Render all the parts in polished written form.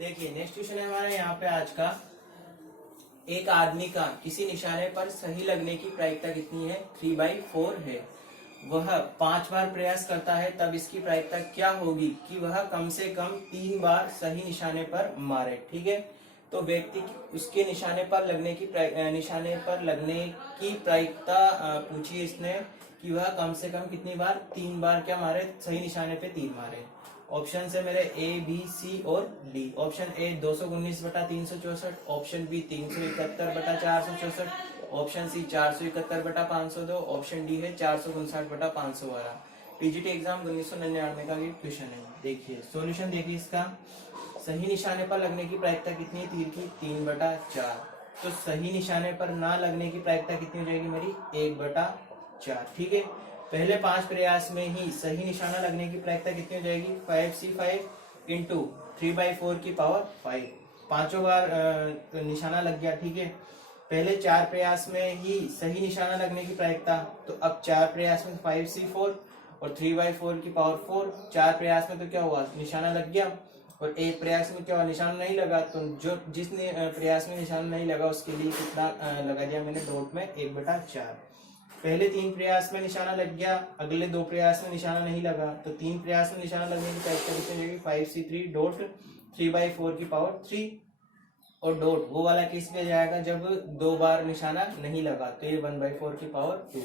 देखिए next question है हमारा यहाँ पे आज का। एक आदमी का किसी निशाने पर सही लगने की प्रायिकता कितनी है? 3/4 है। वह 5 बार प्रयास करता है, तब इसकी प्रायिकता क्या होगी कि वह कम से कम 3 बार सही निशाने पर मारे। ठीक है, तो व्यक्ति उसके निशाने पर लगने की प्रायिकता पूछी इसने कि वह कम से कम कितनी बार? 3 बार क्या मारे? सही निशाने पे तीर मारे। ऑप्शन है मेरे ए, बी, सी और D. Option A 219/364, option B 371/464, option C 471/502, option D है 459/512। पीजीटी एग्जाम 1999 का ये क्वेश्चन है। देखिए सॉल्यूशन देखिए इसका। सही निशाने पर लगने की प्रायिकता कितनी है तीर की? 3/4। तो सही निशाने पर ना लगने की प्रायिकता कितनी हो जाएगी मेरी? 1/4। ठीक है, पहले 5 प्रयास में ही सही निशाना लगने की प्रायिकता कितनी हो जाएगी? 5c5 इंटू 3/4 की पावर 5। 5 बार निशाना लग गया। ठीक है, पहले 4 प्रयास में ही सही निशाना लगने की प्रायिकता, तो अब 4 प्रयास में 5c4 और 3/4 की पावर 4। 4 प्रयास में तो क्या हुआ? निशाना लग गया। और एक प्रयास में क्या हुआ? निशाना नहीं लगा। तो जो जिसने प्रयास में निशाना नहीं लगा उसके लिए कितना लगा दिया मैंने डॉट में? 1/4। पहले 3 प्रयास में निशाना लग गया, अगले 2 प्रयास में निशाना नहीं लगा, तो 3 प्रयास में निशाना लगने की प्रायिकता कितनी जाएगी? 5c3 डॉट 3/4 की पावर 3। और डॉट वो वाला केस में जाएगा जब 2 बार निशाना नहीं लगा, तो ये 1/4 की पावर 2।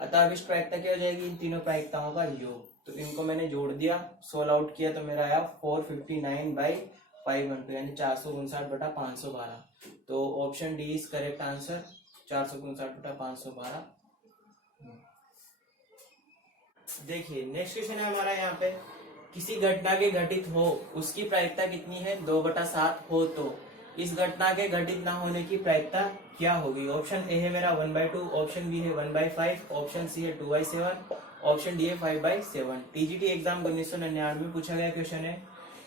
अतः अभिष्ट प्रायिकता क्या हो जाएगी? इन तीनों प्रायिकताओं का योग। तो इनको मैंने जोड़ दिया, सोल्व आउट किया, तो मेरा आया 459/512 यानी 459/512। तो option D is correct answer, 459/512। देखिए नेक्स्ट क्वेश्चन है हमारा यहाँ पे। किसी घटना के घटित हो उसकी प्रायिकता कितनी है? 2/7 हो तो इस घटना के घटित ना होने की प्रायिकता क्या होगी? ऑप्शन ए है मेरा 1/2, ऑप्शन बी है 1/5, ऑप्शन सी है 2/7, ऑप्शन डी है 5/7। टीजीटी एग्जाम 1999 में पूछा गया क्वेश्चन है।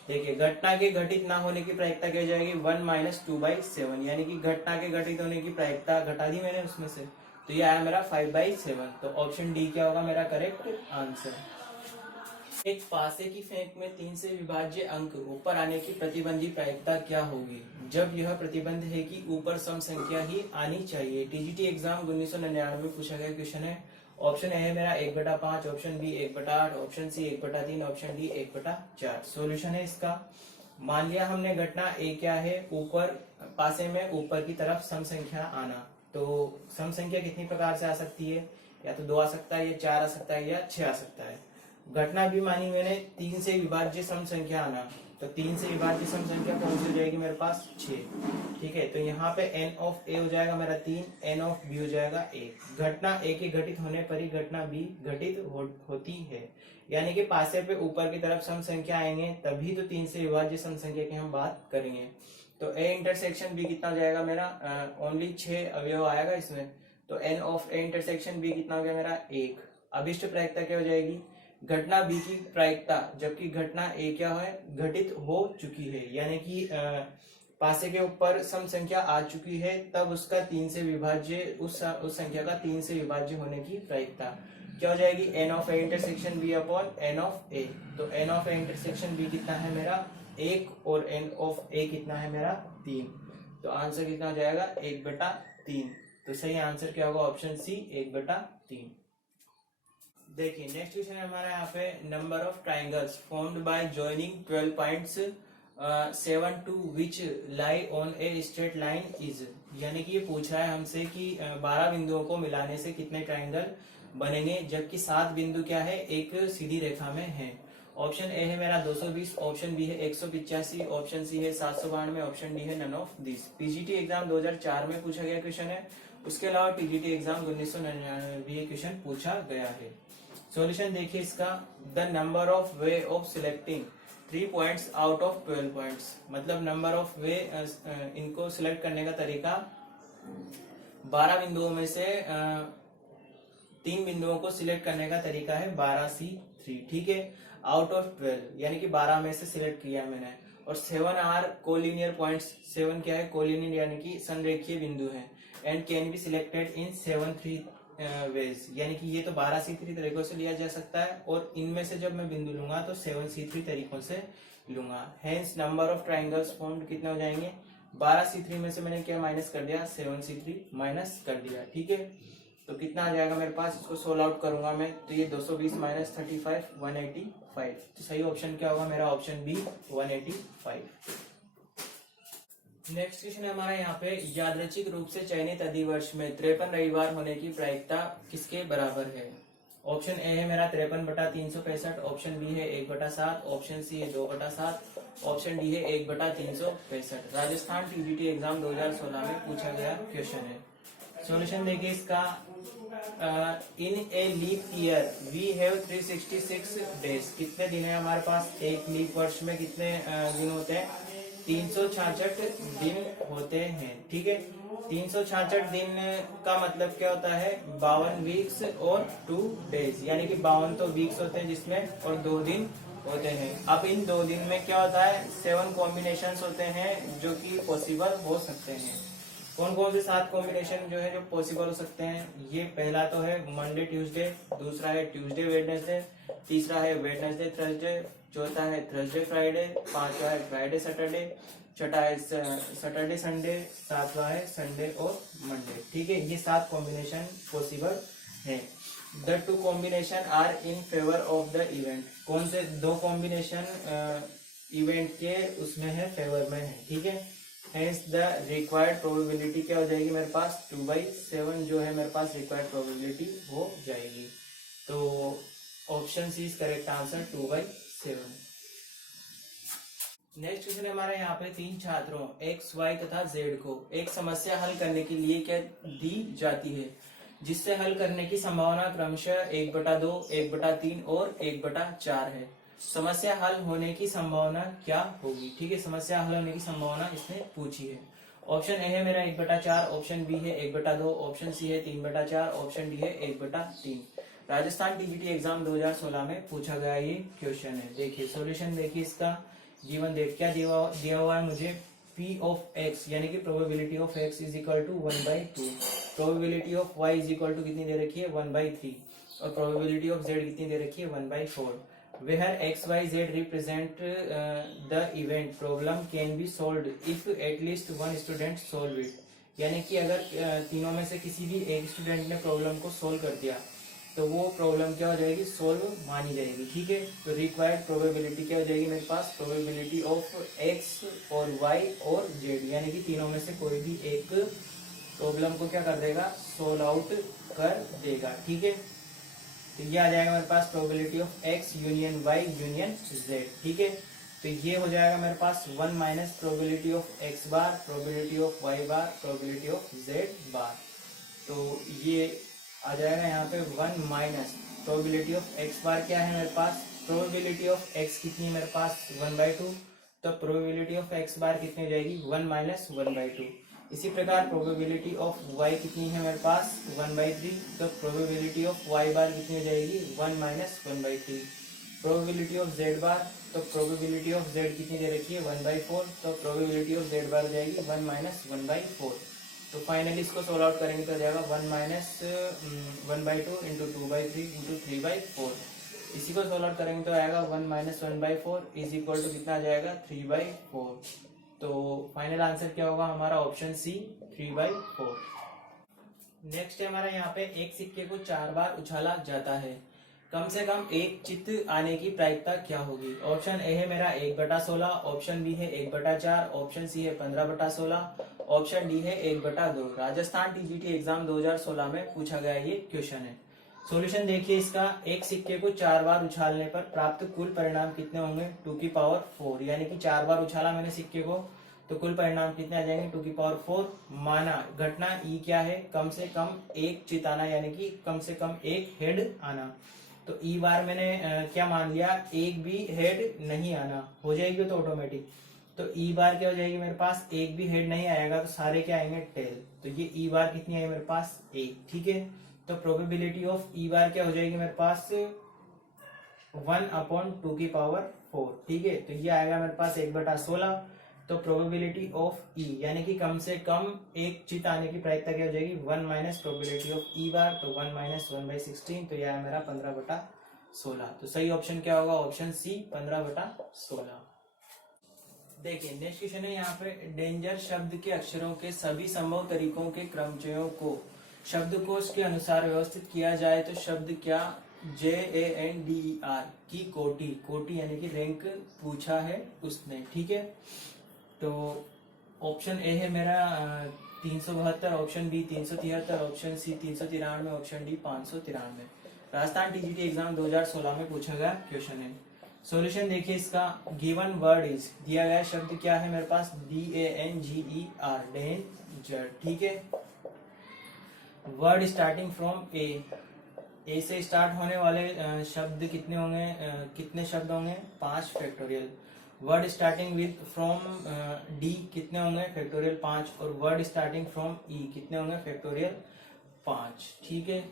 देखिए घटना के घटित ना होने की प्रायिकता क्या हो जाएगी? 1 - 2/7, यानी कि घटना के घटित होने की प्रायिकता घटा दी मैंने उसमें से, तो ये आया मेरा 5/7। तो ऑप्शन डी क्या होगा मेरा करेक्ट आंसर। एक पासे की फेंक में 3 से विभाज्य अंक ऊपर आने की प्रतिबंधी प्रायिकता क्या होगी जब यह प्रतिबंध है कि ऊपर सम संख्या ही आनी चाहिए? टीजीटी एग्जाम 1999 में पूछा गया क्वेश्चन है। ऑप्शन ए है मेरा 1/5, option B 1/8, option C 1/3, option D 1/4। Solution है इसका। मान लिया हमने घटना ए क्या है? ऊपर पासे में ऊपर की तरफ सम संख्या आना। तो सम संख्या कितनी प्रकार से आ सकती है? या तो 2 आ सकता है, या 4 आ सकता है, या 6 आ सकता है। घटना भी मानी मैंने 3 से विभाज्य सम संख्या आना, तो 3 से विभाज्य सम संख्या कौन सी हो जाएगी मेरे पास? 6। ठीक है, तो यहाँ पे n ऑफ ए हो जाएगा मेरा 3, n ऑफ बी हो जाएगा 1। घटना ए के घटित होने पर ही घटना बी घटित होती है, यानी कि पासे पे ऊपर की तरफ सम संख्या आएंगे तभी तो 3 से विभाज्य सम संख्या की हम बात करेंगे। तो ए इंटरसेक्शन बी कितना हो जाएगा मेरा? ओनली 6 अवयव आएगा इसमें, तो n of A intersection B कितना हो गया मेरा? 1। अभिष्ट प्रायिकता क्या हो जाएगी? घटना बी की प्रायिकता, जबकि घटना ए क्या है? घटित हो चुकी है, यानी कि पासे के ऊपर सम संख्या आ चुकी है, तब उसका 3 से विभाज्य उस संख्या का 3 से विभाज्य होने की प्रायिकता क्या हो जाएगी? n of A intersection B upon n of A. तो n of A intersection B कितना है मेरा? 1, और n ऑफ ए कितना है मेरा? 3। तो आंसर कितना हो जाएगा? 1/3। तो सही आंसर क्या होगा? Option C 1/3। देखिए नेक्स्ट क्वेश्चन है हमारा यहाँ पे। Number of triangles formed by joining 12 points 7 to which lie on a straight line is, यानी कि ये पूछ रहा है हमसे कि 12 बिंदुओं को मिलाने से कितने ट्राइंगल बनेंगे, जबकि 7 बिंदु क्या है? एक सीधी रेखा में है। ऑप्शन ए है मेरा 220, ऑप्शन बी है 185, ऑप्शन सी है 792, ऑप्शन डी है none of this. PGT exam 2004 में पूछा गया क्वेश्चन है। उसके अलावा टीजीटी एग्जाम 1999 भी क्वेश्चन पूछा गया है। सॉल्यूशन देखिए इसका। The number of way of selecting 3 points out of 12 points, मतलब नंबर ऑफ वे इनको सिलेक्ट करने का तरीका 12 बिंदुओं में से 3 बिंदुओं को सिलेक्ट करने का तरीका है 12c3। ठीक है, आउट ऑफ 12 यानी कि 12 में से सिलेक्ट किया मैंने। और 7 आर कोलिनियर पॉइंट्स। 7 क्या है? कोलिनियर यानी कि संरेखीय बिंदु है। And can be selected in 7 3 ways, यानी कि ये तो 12C3 तरीकों से लिया जा सकता है, और इनमें से जब मैं बिंदु लूंगा तो 7C3 तरीकों से लूंगा। Hence number of triangles formed कितने हो जाएंगे, 12C3 में से मैंने क्या माइनस कर दिया, 7C3 माइनस कर दिया, ठीक है। तो कितना आ जाएगा मेरे पास, इसको सोल्व आउट करूंगा मैं, तो ये 220 माइनस 35 185। तो सही ऑप्शन क्या होगा मेरा, ऑप्शन बी 185। नेक्स्ट क्वेश्चन है हमारा यहाँ पे, यादृच्छिक रूप से चयनित अधिवर्ष में 53 रविवार होने की प्रायिकता किसके बराबर है। ऑप्शन ए है मेरा 53/365, ऑप्शन बी है 1/7, ऑप्शन सी है 2/7, ऑप्शन डी है 1/365। राजस्थान टीजीटी एग्जाम 2016 में पूछा गया क्वेश्चन है। सॉल्यूशन देखिए इसका, in a leap year we have 366 days. कितने दिन है हमारे पास, एक लीप वर्ष में कितने दिन होते हैं, 366 दिन होते हैं, ठीक है। 366 दिन का मतलब क्या होता है, 52 वीक्स और 2 डेज, यानी कि 52 तो वीक्स होते हैं जिसमें, और 2 दिन होते हैं। अब इन 2 दिन में क्या होता है, 7 कॉम्बिनेशन होते हैं जो कि पॉसिबल हो सकते हैं। कौन कौन से 7 कॉम्बिनेशन जो है जो पॉसिबल हो सकते हैं, ये पहला तो है मंडे ट्यूसडे, दूसरा है ट्यूसडे वेडनेसडे, तीसरा है वेडनेसडे थर्सडे, चौथा है थर्सडे फ्राइडे, पांचवा है फ्राइडे सैटरडे, छठा है सैटरडे संडे, सातवां है संडे और मंडे, ठीक है। ये 7 कॉम्बिनेशन पॉसिबल है। The 2 combination are in favour of the event. कौन से 2 कॉम्बिनेशन इवेंट के उसमें है, फेवर में है, ठीक है। हेंस द रिक्वायर्ड प्रोबेबिलिटी क्या हो जाएगी मेरे पास, 2/7 जो है मेरे पास रिक्वायर्ड प्रोबेबिलिटी हो जाएगी। तो option C is correct answer, 2/7। Next question है हमारे यहाँ पे, 3 छात्रों x, y तथा z को एक समस्या हल करने के लिए क्या दी जाती है, जिससे हल करने की संभावना क्रमशः 1/2, 1/3 और 1/4 है। समस्या हल होने की संभावना क्या होगी, ठीक है। समस्या हल होने की संभावना इसने पूछी है। ऑप्शन ए है मेरा 1/4, ऑप्शन बी है 1/2, ऑप्शन सी है 3/4, ऑप्शन डी है 1/3। राजस्थान टीजीटी एग्जाम 2016 में पूछा गया ये क्वेश्चन है। देखिए सॉल्यूशन देखिए इसका, जीवन देख क्या दिया हुआ है मुझे, P ऑफ x यानी कि probability of x is equal to 1/2, probability of y is equal to कितनी दे रखी है, 1/3, और प्रोबेबिलिटी ऑफ z कितनी दे रखी है, 1/4। Where x, y, z represent the event, problem can be solved if at least one student solve it। यानी कि अगर तीनों में से किसी भी एक स्टूडेंट ने प्रॉब्लम को सोल्व कर दिया तो वो प्रॉब्लम क्या हो जाएगी, सोल्व मानी जाएगी, ठीक है। तो रिक्वायर्ड प्रोबेबिलिटी क्या हो जाएगी मेरे पास, प्रोबेबिलिटी ऑफ x और y और z, यानी कि तीनों में से कोई भी एक प्रॉब्लम को क्या कर देगा, सोल्व आउट कर देगा, ठीक है। तो ये आ जाएगा मेरे पास probability of x union y union z, ठीक है। तो ये हो जाएगा मेरे पास 1 minus probability of x bar, probability of y bar, probability of z bar. तो ये आ जाएगा यहाँ पे 1 minus probability of x bar क्या है मेरे पास, प्रोबेबिलिटी ऑफ x कितनी है मेरे पास 1/2, तो प्रोबेबिलिटी ऑफ x बार कितनी हो जाएगी 1 माइनस 1/2। इसी प्रकार प्रोबेबिलिटी ऑफ y कितनी है मेरे पास 1/3, तो प्रोबेबिलिटी ऑफ y बार कितनी हो जाएगी 1 minus 1/3। Probability of z bar, तो प्रोबेबिलिटी ऑफ z कितनी दे रखी है 1/4, तो प्रोबेबिलिटी ऑफ z बार हो जाएगी 1 माइनस 1/4। तो फाइनली इसको सोल्व आउट करेंगे तो आ जाएगा 1 माइनस 1/2 इंटू 2/3 इंटू 3/4। इसी को सोल्व आउट करेंगे तो आएगा 1 माइनस 1/4 इज इक्वल टू कितना आ जाएगा 3/4। तो फाइनल आंसर क्या होगा हमारा, ऑप्शन सी 3/4। नेक्स्ट है हमारा यहाँ पे, एक सिक्के को 4 बार उछाला जाता है, कम से कम एक चित्त आने की प्रायिकता क्या होगी। ऑप्शन ए है मेरा 1/16, ऑप्शन बी है 1/4, ऑप्शन सी है 15/16, ऑप्शन डी है 1/2। राजस्थान टीजीटी एग्जाम 2016 में पूछा गया ये क्वेश्चन है। सॉल्यूशन देखिए इसका, एक सिक्के को 4 बार उछालने पर प्राप्त कुल परिणाम कितने होंगे 2⁴, यानी कि 4 बार उछाला मैंने सिक्के को तो कुल परिणाम कितने आ जाएंगे 2⁴। माना घटना ई क्या है, कम से कम एक चित आना, यानी कि कम से कम एक हेड आना। तो ई बार मैंने क्या मान लिया, एक भी हेड नहीं आना, हो जाएगी तो ऑटोमेटिक। तो ई बार क्या हो जाएगी मेरे पास, एक भी हेड नहीं आएगा तो सारे क्या आएंगे टेल। तो ये ई बार कितनी आई मेरे पास 1, ठीक है। तो प्रोबेबिलिटी ऑफ ई बार क्या हो जाएगी मेरे पास 1/2⁴, ठीक है। तो ये आएगा मेरे पास 1/16, तो प्रोबेबिलिटी ऑफ ई यानी कि कम से कम एक चित आने की प्रायिकता क्या हो जाएगी 1 माइनस प्रोबेबिलिटी ऑफ ई बार, तो 1 माइनस 1/16, तो यह है मेरा 15/16। तो सही ऑप्शन क्या होगा? Option C 15/16। देखिए नेक्स्ट क्वेश्चन है यहाँ पे, डेंजर शब्द के अक्षरों के सभी संभव तरीकों के क्रमचयों को शब्दकोश के अनुसार व्यवस्थित किया जाए तो शब्द क्या JANDER की कोटि यानी कि रैंक पूछा है उसने, ठीक है। तो ऑप्शन ए है मेरा 372, option B 373, option C 393, option D 593। Rajasthan TGT exam 2016 में पूछा गया क्वेश्चन है। सॉल्यूशन देखिए इसका, गिवन वर्ड इज, दिया गया शब्द क्या है मेरे पास DANGER डेंजर, ठीक है। वर्ड स्टार्टिंग फ्रॉम ए से स्टार्ट होने वाले शब्द कितने होंगे, कितने शब्द होंगे? 5 factorial. Word starting with from D कितने होंगे? फैक्टोरियल 5। और वर्ड स्टार्टिंग फ्रॉम ई कितने होंगे? फैक्टोरियल 5, ठीक है।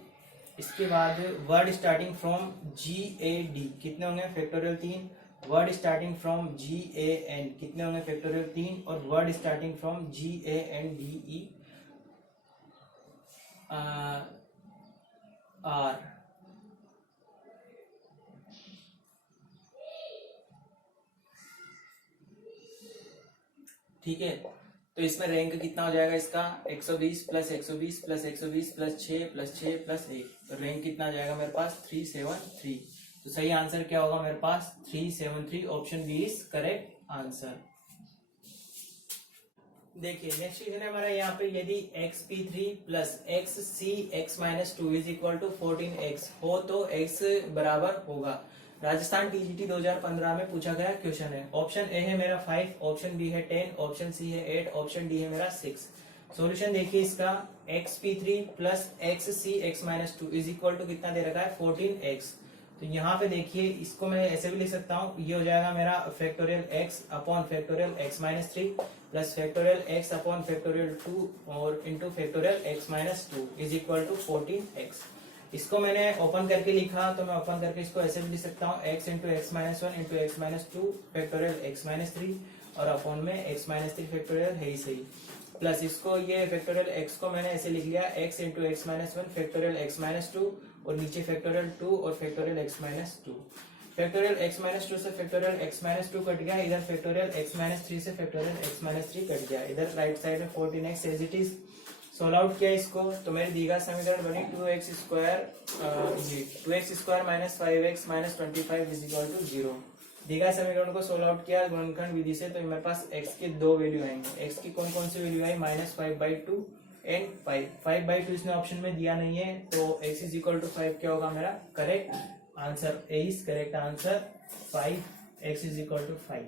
इसके बाद वर्ड स्टार्टिंग फ्रॉम GAD कितने होंगे? Factorial 3। Word starting from GAN कितने होंगे? फैक्टोरियल 3। और word starting from GANDE are, ठीक है। तो इसमें रैंक कितना हो जाएगा इसका? 120 plus 120 plus 120 plus 6 plus 6 plus 1, तो रैंक कितना आ जाएगा मेरे पास? 373। तो सही आंसर क्या होगा मेरे पास? 373। Option B is correct answer. देखिए नेक्स्ट क्वेश्चन है हमारा यहाँ पे, यदि xp3 plus xc x minus 2 is equal to 14x हो तो x बराबर होगा। राजस्थान TGT 2015 में पूछा गया क्वेश्चन है। ऑप्शन ए है मेरा 5, ऑप्शन बी है 10, ऑप्शन सी है 8, ऑप्शन डी है मेरा 6। सॉल्यूशन देखिए इसका, xp3 plus xc x minus 2 is equal to कितना दे रखा है? 14x। तो यहाँ पे देखिए इसको मैं ऐसे भी लिख सकता हूँ, ये हो जाएगा मेरा factorial x upon factorial x minus 3 plus factorial x upon factorial 2 और into factorial x minus 2 is equal to 14x। इसको मैंने ओपन करके लिखा तो मैं ओपन करके इसको ऐसे भी लिख सकता हूँ, x into x minus 1 into x minus 2 factorial x minus 3 और अपॉन में x माइनस 3 फैक्टोरियल है ही सही, प्लस इसको ये फैक्टोरियल x को मैंने ऐसे लिख लिया x into x minus 1 factorial x minus 2 और नीचे फैक्टोरियल 2 और factorial x minus 2। Factorial x minus 2 से फैक्टोरियल x माइनस 2 कट गया, इधर फैक्टोरियल x माइनस 3 से फैक्टोरियल x माइनस 3 कट गया, इधर राइट साइड में 14x as it is. Solve out किया इसको तो मेरी दी गई समीकरण बनी 2x square minus 5x minus 25 is equal to 0। दी गई समीकरण को सोल्व आउट किया गुणनखंड विधि से तो मेरे पास x के 2 वैल्यू आएंगे। x की कौन कौन सी वैल्यू आई? -5/2 एंड 5/2 इसने ऑप्शन में दिया नहीं है, तो x इज इक्वल टू 5 क्या होगा मेरा? Correct answer A is correct answer 5, x is equal to 5।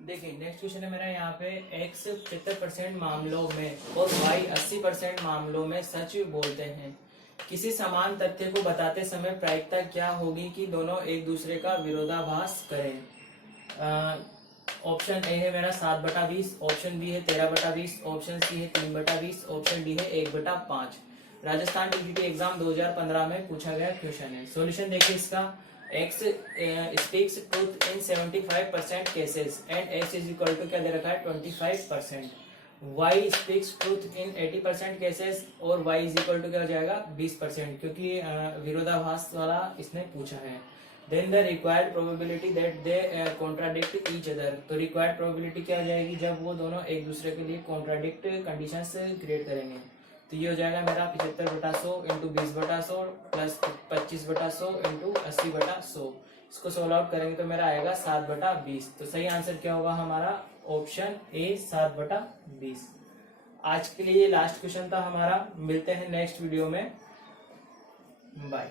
देखिए नेक्स्ट क्वेश्चन है मेरा यहाँ पे, x 75% मामलों में और y 80% मामलों में सच बोलते हैं। किसी समान तथ्य को बताते समय प्रायिकता क्या होगी कि दोनों एक दूसरे का विरोधाभास करें? ऑप्शन ए है मेरा 7/20, ऑप्शन बी है 13/20, ऑप्शन सी है 3/20, ऑप्शन डी है 1/5। राजस्थान TGT एग्जाम 2015 में पूछा गया क्वेश्चन है। सॉल्यूशन देखिए इसका, x speaks truth in 75% cases and x is equal to क्या दे रखा है? 25%। y speaks truth in 80% cases और y is equal to क्या हो जाएगा? 20%, क्योंकि विरोधाभास वाला इसने पूछा है। Then the required probability that they contradict each other, तो required probability क्या हो जाएगी? जब वो दोनों एक दूसरे के लिए contradict conditions क्रिएट करेंगे, तो ये हो जाएगा मेरा 75/100 इंटू 20/100 प्लस 25/100 इंटू 80/100। इसको सोल्व आउट करेंगे तो मेरा आएगा 7/20। तो सही आंसर क्या होगा हमारा? Option A 7/20। आज के लिए लास्ट क्वेश्चन था हमारा, मिलते हैं नेक्स्ट वीडियो में, बाय।